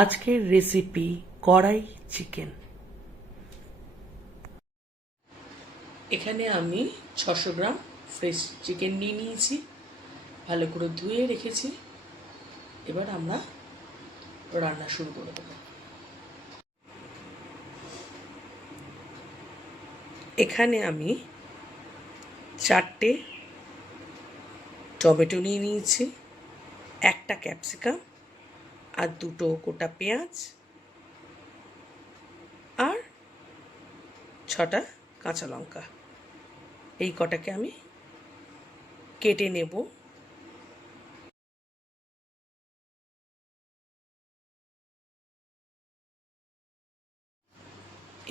আজকের রেসিপি কড়াই চিকেন। এখানে আমি 600 গ্রাম ফ্রেশ চিকেন নিয়ে নিয়েছি, ভালো করে ধুয়ে রেখেছি। এবার আমরা রান্না শুরু করে দেব। এখানে আমি 4টে টমেটো নিয়ে নিয়েছি, 1টা ক্যাপসিকাম আর 2টো গোটা পেঁয়াজ আর 6টা কাঁচা লঙ্কা। এই কটাকে আমি কেটে নেব।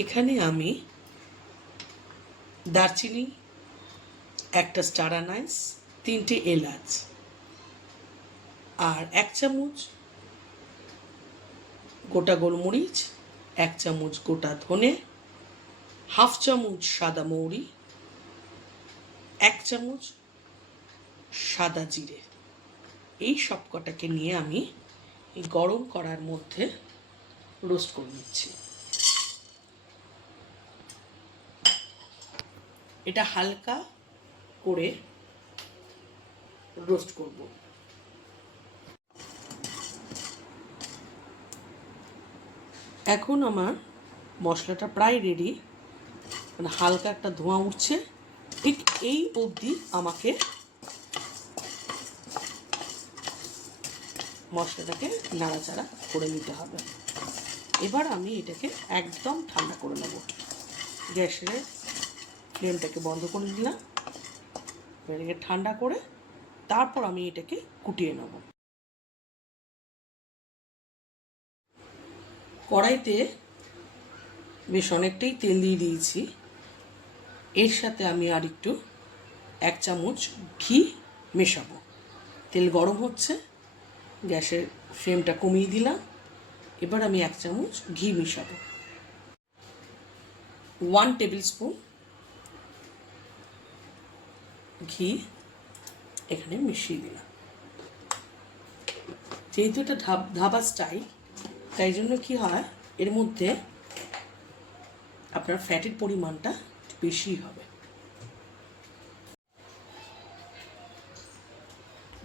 এখানে আমি দারচিনি, 1টা স্টার আনাইস, 3টে এলাচ আর 1 চামচ গোটা গোলমরিচ, 1 চামচ গোটা ধনে, হাফ চামচ সাদা মৌরি, 1 চামচ সাদা জিরে। এই সব কটাকে নিয়ে আমি এই গরম কড়ার মধ্যে রোস্ট করে নিচ্ছি। এটা হালকা করে রোস্ট করব। এখন আমার মশলাটা প্রায় রেডি, মানে হালকা একটা ধোঁয়া উঠছে। ঠিক এই অবধি আমাকে মশলাটাকে নাড়াচাড়া করে নিতে হবে। এবার আমি এটাকে একদম ঠান্ডা করে নেব। গ্যাসের ফ্লেমটাকে বন্ধ করে দিলাম। এটাকে ঠান্ডা করে তারপর আমি এটাকে কুটিয়ে নেব। কড়াইতে বেশ অনেকটাই তেল দিয়ে দিয়েছি। এর সাথে আমি আর একটু 1 চামচ ঘি মেশাবো। তেল গরম হচ্ছে, গ্যাসের ফ্লেমটা কমিয়ে দিলাম। এবার আমি 1 চামচ ঘি মেশাবো। 1 টেবিল স্পুন ঘি এখানে মিশিয়ে দিলাম। যেহেতু এটা ধাবা স্টাইল, তাই জন্য কি হয়, এর মধ্যে আপনার ফ্যাটের পরিমাণটা বেশি হবে।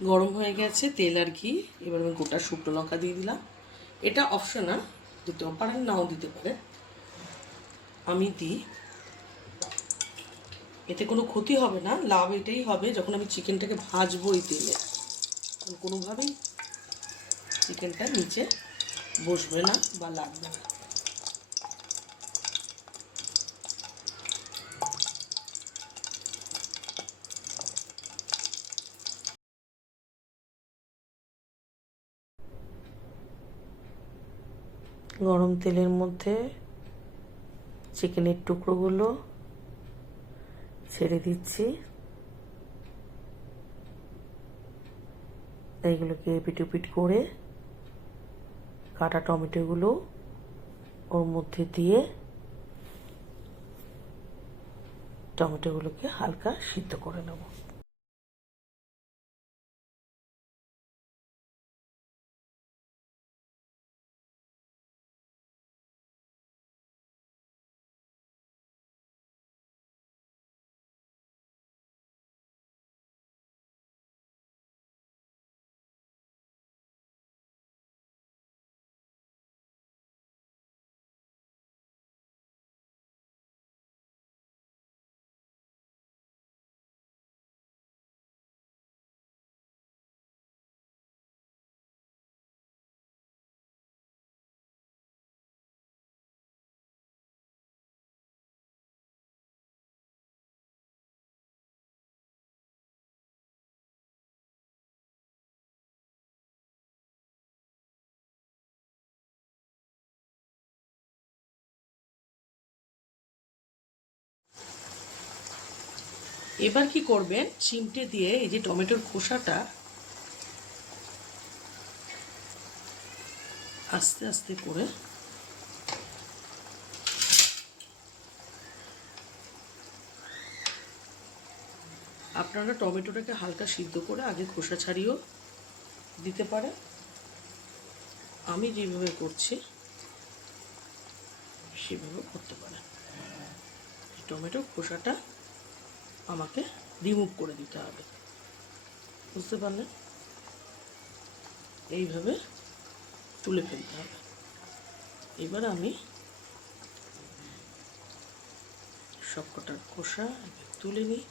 গরম হয়ে গেছে তেল আর ঘি। এবার আমি গোটা শুকনো লঙ্কা দিয়ে দিলাম। এটা অপশনাল, দিতেও পারেন নাও দিতে পারেন। আমি দিই, এতে কোনো ক্ষতি হবে না। লাভ এটাই হবে, যখন আমি চিকেনটাকে ভাজবো এই তেলে, কোনোভাবেই চিকেনটা নিচে বসবে না বা লাগবে না। গরম তেলের মধ্যে চিকেনের টুকরোগুলো ছেড়ে দিচ্ছি। এইগুলোকে এপিট করে কাটা টমেটোগুলো ওর মধ্যে দিয়ে টমেটোগুলোকে হালকা সিদ্ধ করে নেব। এবার কি করবেন, চিমটে দিয়ে এই যে টমেটোর খোসাটা আস্তে আস্তে করে আপনারা টমেটোটাকে হালকা সিদ্ধ করে আগে খোসা ছাড়িয়েও দিতে পারেন, আমি যেভাবে করছি সেভাবে করতে পারেন। টমেটোর খোসাটা আমাকে রিমুভ করে দিতে হবে, বুঝতে পারলেন? এইভাবে তুলে ফেলতে হবে। এবার আমি সবকটার খোসা তুলে নিই।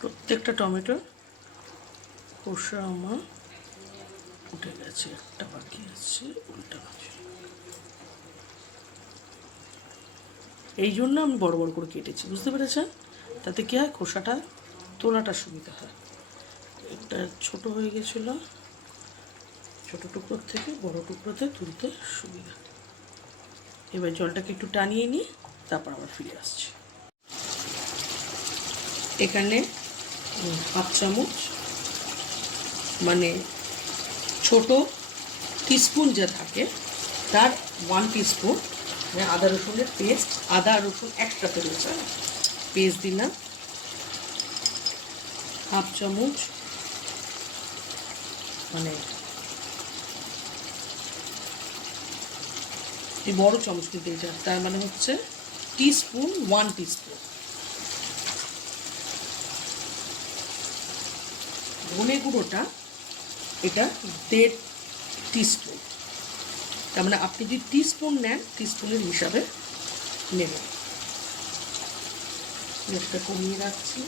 প্রত্যেকটা টমেটোর খোসা আমার উঠে গেছে, একটা বাকি আছে উল্টানো। এই জন্য আমি বড় বড় করে কেটেছি, বুঝতে পেরেছেন? তাতে কি হয়, খোসাটা তোলাটা সুবিধা হয়। একটা ছোট হয়ে গেছিল, ছোট টুকরোর থেকে বড় টুকরোতে তুলতে সুবিধা। এবার জলটাকে একটু টানিয়ে নিই, তারপর আবার ফিরে আসছি। এখানে হাফ চামচ, মানে ছোট টিস্পুন যা থাকে তার 1 টিস্পুন আদা রসুনের পেস্ট, আদা রসুন একসাথে রয়েছে, পেস্ট দিলাম। হাফ চামচ, মানে এই বড় চামচ কিন্তু এটা, তার মানে হচ্ছে টিস্পুন, 1 টিস্পুন। ধনে গুঁড়োটা এটা 1.5 টিস্পুন। তার মানে আপনি যদি টিস্পুন নেন, টিস্পুনের হিসাবে নেবেন। গ্যাসটা কমিয়ে রাখছি।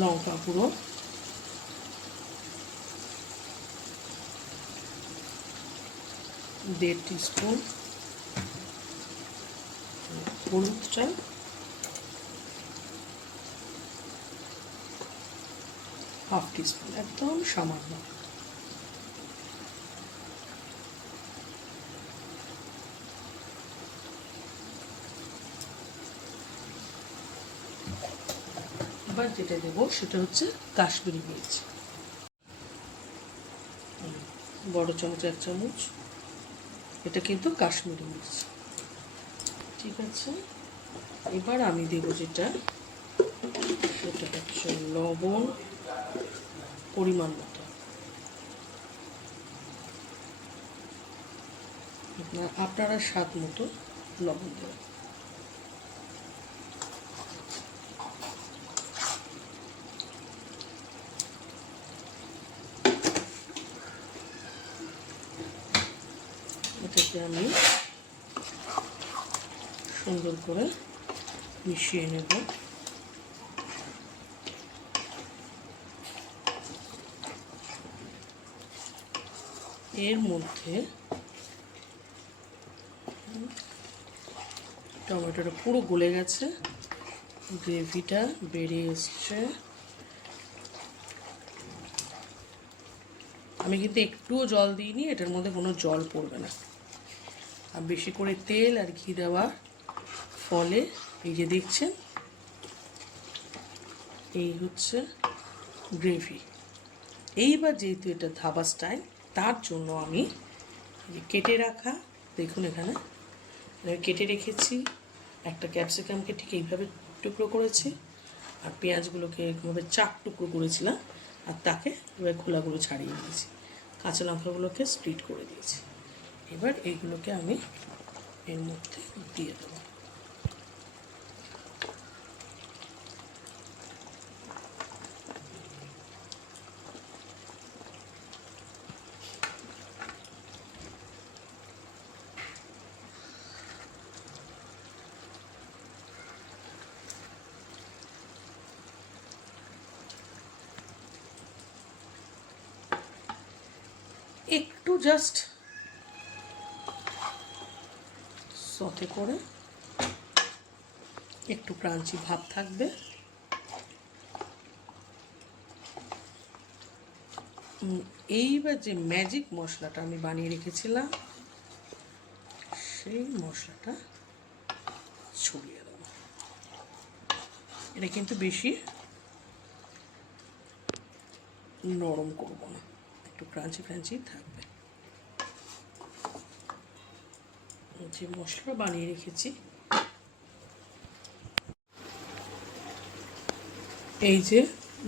লঙ্কা গুঁড়ো, দেড় টিস্পুন। হলুদটা হাফ টিস্পুন, একদম সামান্য। এবার যেটা দেবো সেটা হচ্ছে কাশ্মীরি মির্চ, বড় চামচ 1 চামচ। এটা কিন্তু কাশ্মীরি মির্চ, ঠিক আছে। এবার আমি দেবো যেটা, সেটা হচ্ছে লবণ পরিমাণ মতো। আপনারা স্বাদ মতো লবণ দেবেন। এটাকে আমি সুন্দর করে মিশিয়ে নেব। এর মধ্যে টমেটোটা পুরো গলে গেছে, গ্রেভিটা বেরিয়ে এসছে। আমি কিন্তু একটুও জল দিইনি, এটার মধ্যে কোনো জল পড়বে না। আর বেশি করে তেল আর ঘি দেওয়ার ফলে এই যে দেখছেন, এই হচ্ছে গ্রেভি। এইবার যেহেতু এটা ধাবা স্টাইল, তার জন্য আমি কেটে রাখা, দেখুন এখানে কেটে রেখেছি একটা ক্যাপসিকামকে ঠিক এইভাবে টুকরো করেছি, আর পেঁয়াজগুলোকে এইভাবে 4 টুকরো করেছিলাম, আর তাকে এবার খোলাগুলো ছাড়িয়ে দিয়েছি, কাঁচা লঙ্কাগুলোকে স্প্লিট করে দিয়েছি। এবার এইগুলোকে আমি এর মধ্যে দিয়ে দেবো। একটু জাস্ট সতে করে, একটু ক্রাঞ্চি ভাব থাকবে। এইবার যে ম্যাজিক মশলাটা আমি বানিয়ে রেখেছিলাম, সেই মশলাটা ছড়িয়ে দেবো। এটা কিন্তু বেশি নরম করব না, একটু ক্রাঞ্চি ক্রাঞ্চি থাকবে। যে মশলাটা বানিয়ে রেখেছি, এই যে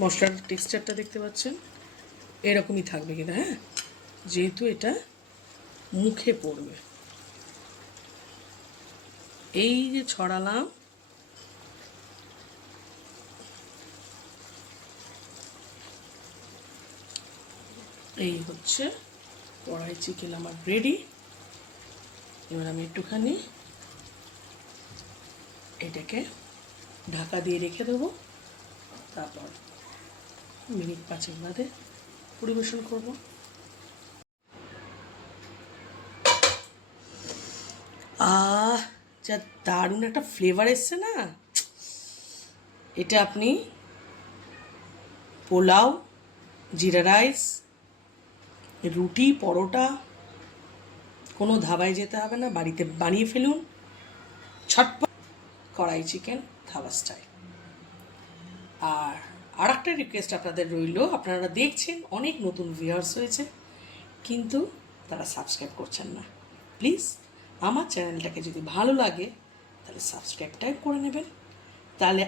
মশলার টেক্সচারটা দেখতে পাচ্ছেন, এরকমই থাকবে কিনা, হ্যাঁ, যেহেতু এটা মুখে পড়বে। এই যে ছড়ালাম, এই হচ্ছে কড়াই চিকেন আমার রেডি। এবার আমি একটুখানি এটাকে ঢাকা দিয়ে রেখে দেবো, তারপর মিনিট 5 বাদে পরিবেশন করব। যা দারুণ একটা ফ্লেভার এসছে না! এটা আপনি পোলাও, জিরা রাইস, রুটি, পরোটা, কোনো ধাবায় যেতে হবে না, বাড়িতে বানিয়ে ফেলুন ছটপট কড়াই চিকেন ধাবা স্টাইল। আর একটা রিকোয়েস্ট আপনাদের রইল, আপনারা দেখছেন অনেক নতুন ভিউয়ার্স হয়েছে, কিন্তু তারা সাবস্ক্রাইব করছেন না। প্লিজ আমার চ্যানেলটাকে যদি ভালো লাগে তাহলে সাবস্ক্রাইবটাই করে নেবেন, তাহলে